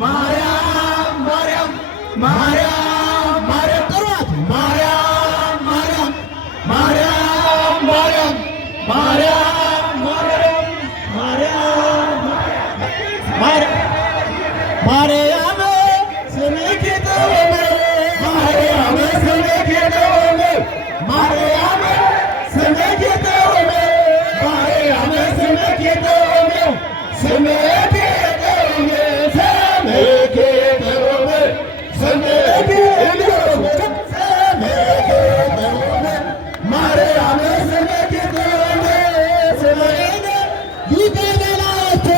ማርያም ማርያም ማርያም ማርያም ጥሯት ማርያም ማርያም ማርያም ማርያም ማርያም ማርያም ማርያም ስምኪ ጥሩም ማርያም ስምኪ ጥሩም ማርያም ስምኪ ጥሩም ማርያም ስምኪ ጥሩም ስምኪ ጥሩም ስምኪ ጥሩም ስምኪ ጥሩም ማርያም ስምኪ ጥሩም ስምኪ ሊቀ መላእክት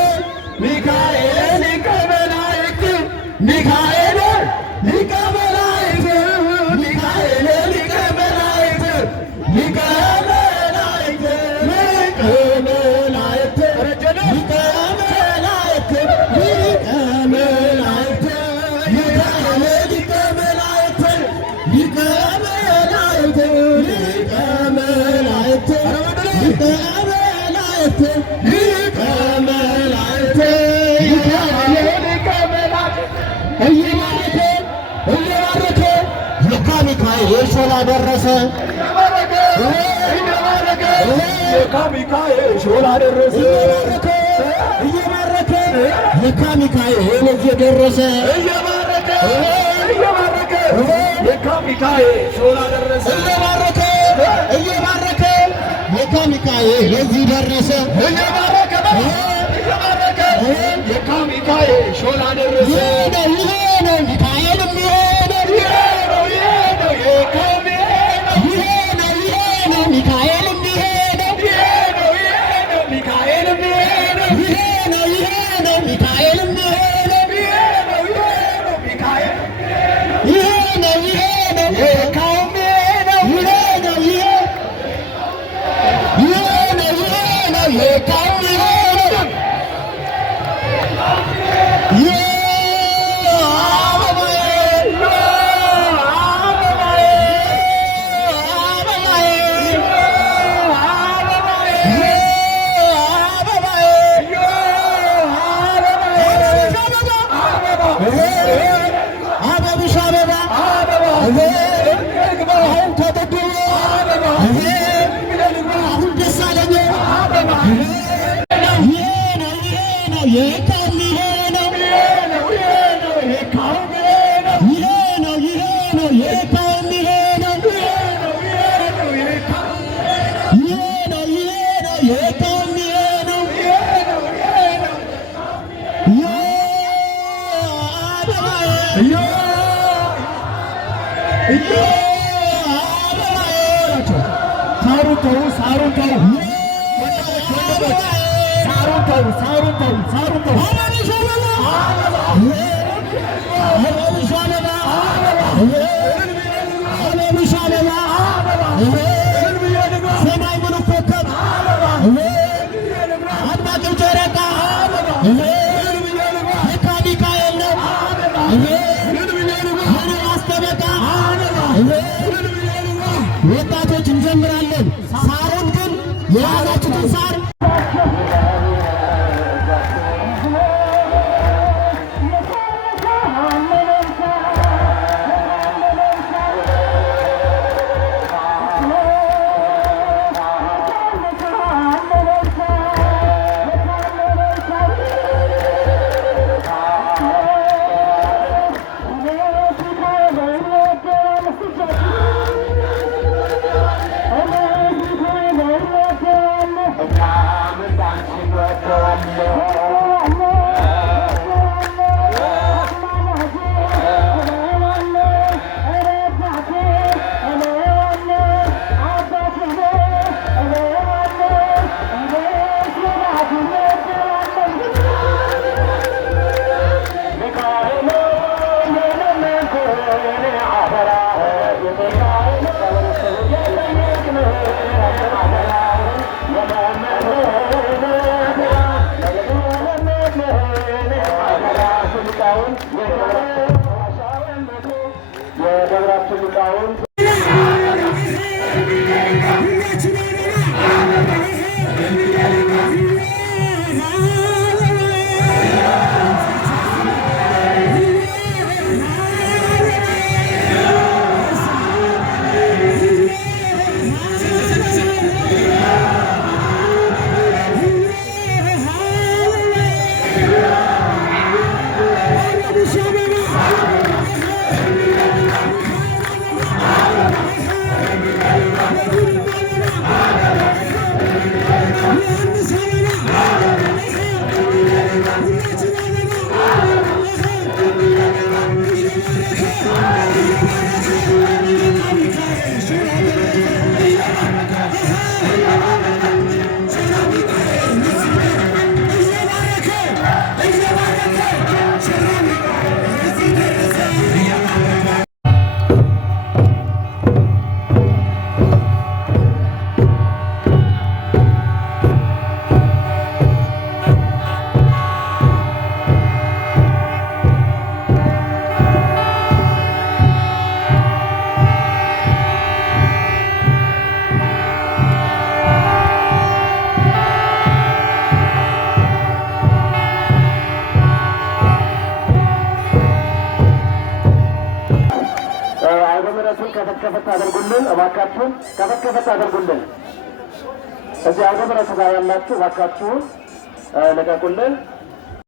ሚካኤል ሊቀ መላእክት ሚካኤል ሊቀ መላእክት ሚካኤል ሊቀ መላእክት ሊቀ መላእክት ሊቀ መላእክት ሊቀ መላእክት ሊቀ መላእክት ሚካኤል ሊቀ መላእክት ሊቀ መላእክት ሊቀ መላእክት ሊቀ መላእክት ሊቀ መላእክት ሚካኤል ሊቀ መላእክት እየባረከ እየባረከ ለካ ሚካኤል ስላደረሰ ለካ ሚካኤል ስላደረሰ እየባረከ ለካ ሚካኤል እየደረሰ እየባረከ እየባረከ ለካ ሚካኤል ስላደረሰ እየባረከ እየባረከ ለካ ሚካኤል እዚህ ደረሰ እየባረከ እየባረከ ለካ ሚካኤል ስላደረሰ ይሄ ነው ሚካኤል የሚሄደው ይሄ ነው ሚካኤል የሚሄደው ይሄ ነው ሚካኤል የሚሄደው ይሄ ነው ሚካኤል የሚሄደው ይሄ ነው ወጣቶች እንጀምራለን። ሳሩን ግን የያዛችሁትን ሳር ከፈት አድርጉልን እባካችሁን፣ ከፈት አድርጉልን። እዚህ አውደ ምሕረቱ ጋር ያላችሁ እባካችሁን ልቀቁልን።